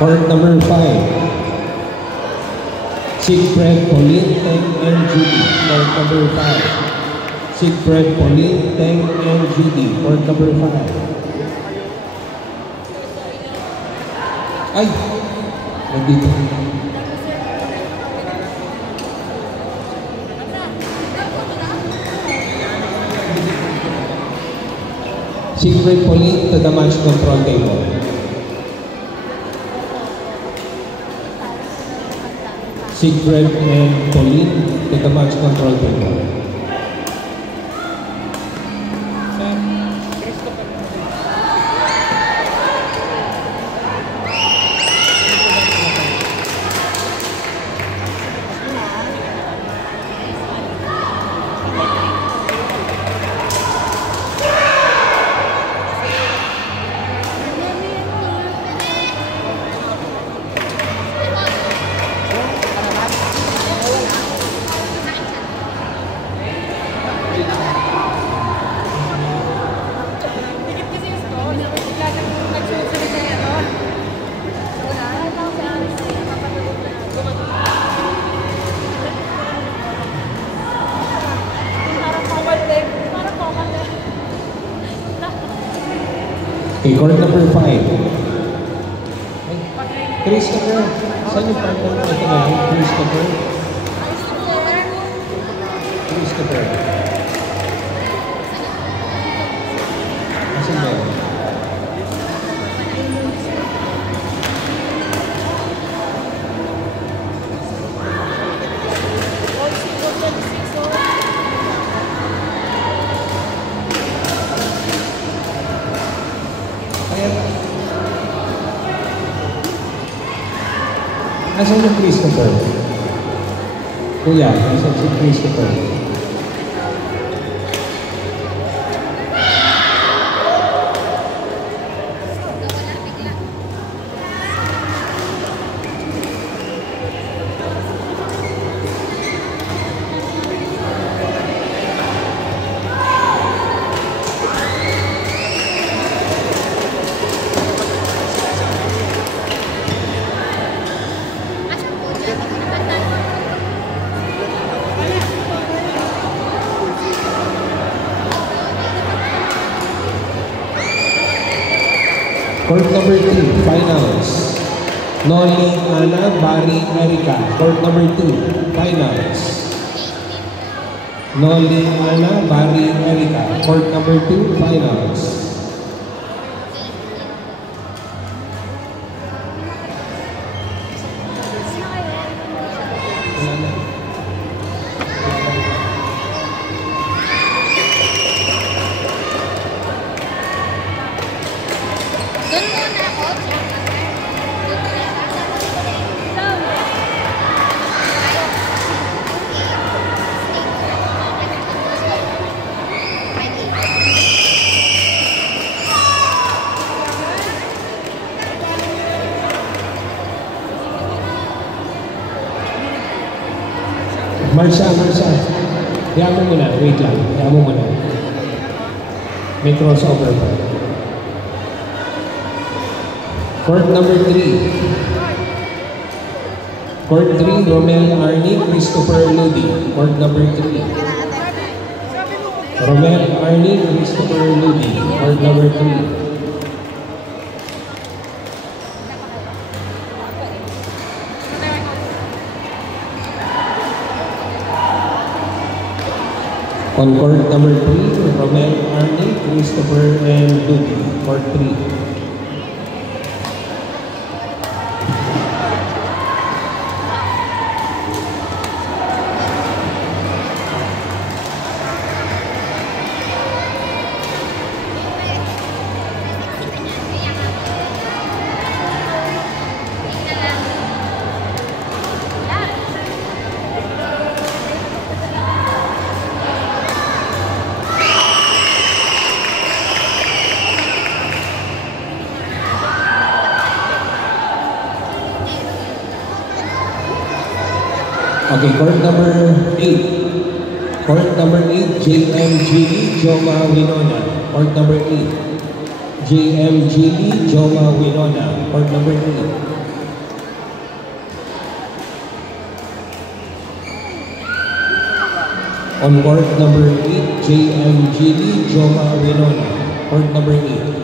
Court number 5. Siegfried Pauline, Teng, and Judy. Court number 5. Siegfried Pauline, Teng, and Judy. Court number 5. Ay! Nandito. Siegfried Pauline to the match control table. Siegfried and Pauline to the match control table. Okay, court number 5. Christopher. Saan yung partner mo? Ito na yun, Christopher. Christopher. Asan ba yun? Asan yung Christopher? Kuya, asan si Christopher? Court number 3, finals. Noli, Ana, Barry, Erica. Court number 2, finals. Noli, Ana, Barry, Erica. Court number 2, finals. Marsha. Diyan mo muna. Wait lang. Diyan mo muna. May crossover pa. Court number 3. Court 3, Romel Arnie, Christopher Ludi. Court number 3. Romel Arnie, Christopher Ludi. Court number 3. On court number 3, Romel Arnie, Christopher, and Ludi. Court 3. Okay, court number 8. Court number 8, JMG, Joma Winona. Court number 8, JM Gili, Joma Winona, court number 8. On court number 8, JM Gili, Joma Winona, court number 8.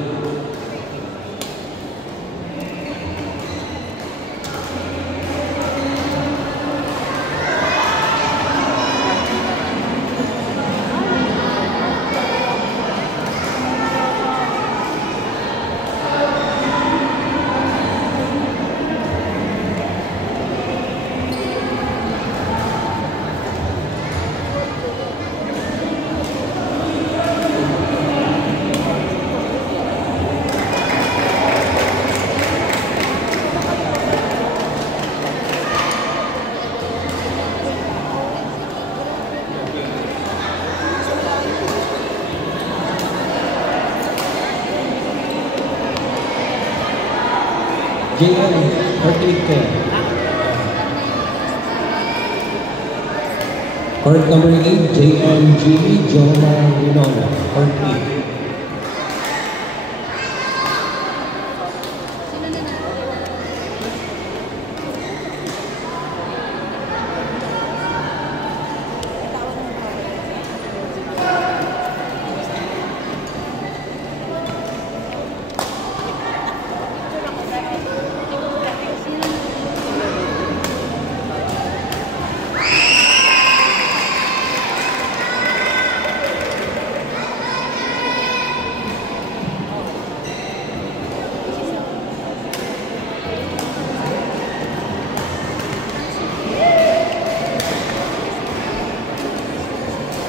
JM, 38-10. Court number 8, JM Gili, Joma Winona, court 8.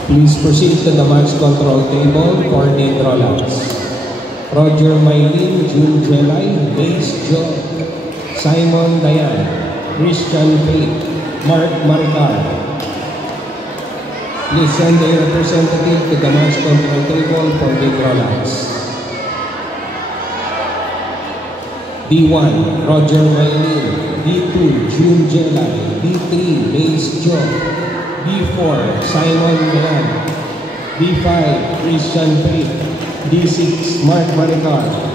Please proceed to the match control table for the drawouts. Roger Maylin, June Jelay, Mace Jo, Simon Dayan, Christian Faith, Mark Maricar. Please send a representative to the match control table for the drawouts. D1, Roger Maylin. D2, June Jelay. D3, Mace Jo. D4, Simon Dayan. D5, Christian Faith. D6, Mark Maricar.